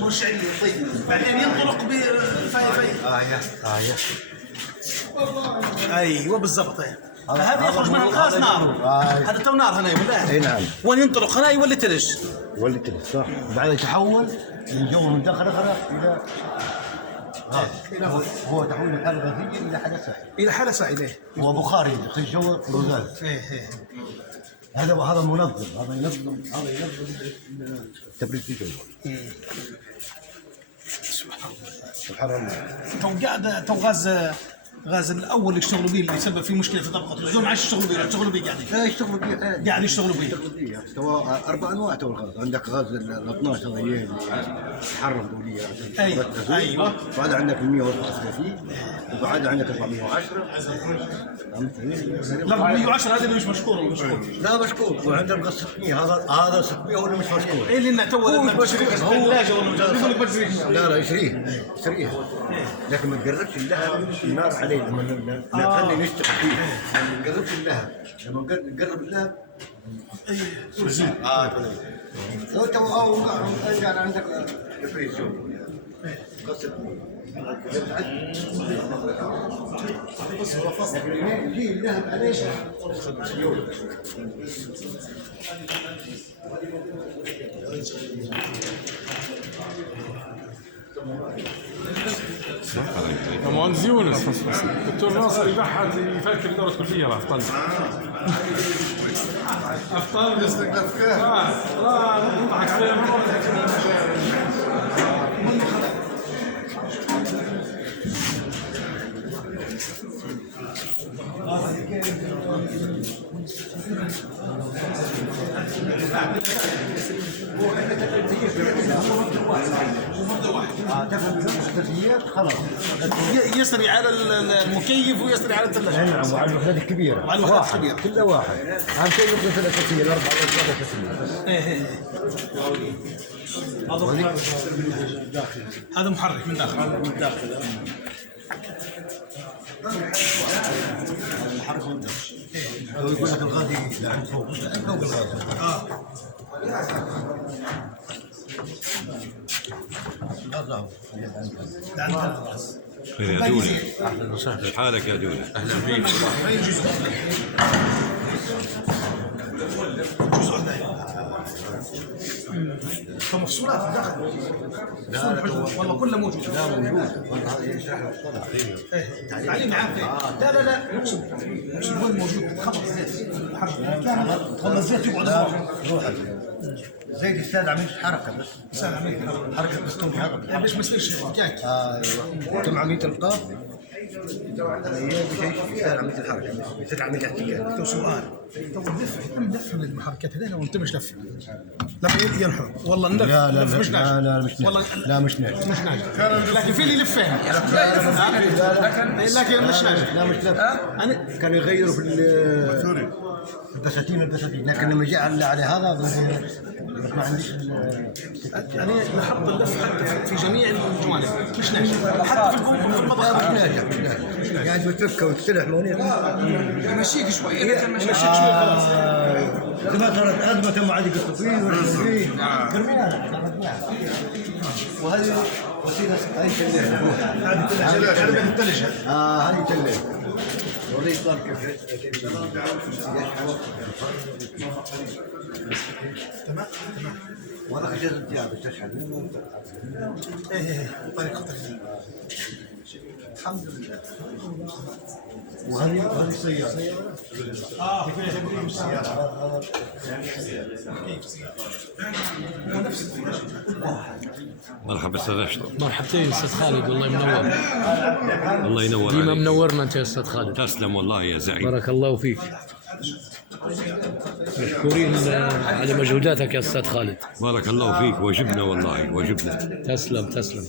مرشعين طيب بعدين ينطلق بفايفين. ايوه بالضبط. فهذا يخرج من الغاز نار. هذا تو نار هنا ولا؟ اي نعم. وين ينطلق هنا يولي تلج. يولي تلج صح. بعدين يتحول من جو من داخل الى هو تحويل من حالة غازية إلى حالة سائلة. إلى حالة سائلة. هو بخاري يدخل الجو غاز. هذا منظم. هذا ينظم تبريد الجو. سبحان الله. تو غاز الاول اللي يشتغلوا به اللي يسبب فيه مشكله في طبقه الاوزون ما عادش يشتغلوا به يعني. لا يشتغلوا به. يعني يشتغلوا به. تو 4 انواع تو الغاز. عندك غاز ال 12 هذا اللي يحرم دوليا. ايوه. وبعد عندك ال 133 وبعد عندك 410. لا 410 هذا اللي مش مشكور. لا مشكور. وعندك غاز 600 هذا 600 هو اللي مش مشكور. ايه اللي تو الثلاجه ولا يقول لك بجري. لا يشريه لكن ما تقربش اللهب النار عليه لما نخلي نشتغل فيه. ما نقربش اللهب. لما نقرب اللهب تزيد. لو تو قاعد عندك الفريزون قصد يجي اللهب عليه يا مهندس يونس دكتور ناصر يبحث يفكر دورة كلية راح طلع أفطار لا نضحك عليه خلاص يسري على المكيف ويسري على الثلاجه. نعم وعلى الوحدات الكبيره. وعلى الوحدات الكبيره كله واحد. اهم شيء الوحدات الاساسيه الاربع وحدات الاساسيه. هذا محرك من داخل. الحركه من داخل. لو يقول لك الغادي لعند فوق فوق الغادي. خير يا دولي. اهلا وسهلا. حالك يا دولي؟ اهلا فيك. مفصولات في الداخل. لا والله كله موجود. لا موجود. والله هذا يشرح لك الصلاة. تعليم عام. لا نقصد وين موجود تخبط زيت. تخبط زيت يقعد روح زيت يستاهل عملية حركة بس. يستاهل عملية حركة بستوني هذا. ليش ما يصيرش حكاية. ايوه. تم عملية القاف. هي بشيء يستاهل عملية الحركة بس. يصير عملية احتكاك. تو سؤال. تو نلف المحركات هذين وانت مش لف. لما ينحر والله نلف. لا مش ناجح. لا مش والله لا مش ناجح. مش ناجح. لكن في اللي يلفين. لكن مش ناجح. لا مش ناجح. كانوا يغيروا في البساتين لكن لما جاء على هذا ما عنديش. يعني نحط اللف حتى في جميع الجوانب مش ناجح. حتى في المطبخ مش ناجح. قاعد بتفك وتسلح مونير يمشيك شوي. يمشيك شوي خلاص. ما صارت أزمة ما عاد يقصوا فيه ولا فيه. وهذه وسيلة هذه تلها. هذه الثلج. هذه تلها. وريك صار كيف تمام. ولا خجلت الثياب تشحن. طريقة الحمد لله. وهذه سيارة. كيف تبريم السيارة؟ مرحبا استاذ اشرف. مرحبتين استاذ خالد والله منور. الله ينور ديما عليك. منورنا انت يا استاذ خالد. تسلم والله يا زعيم. بارك الله فيك. مشكورين على مجهوداتك يا استاذ خالد. بارك الله فيك. وجبنا والله وجبنا. تسلم.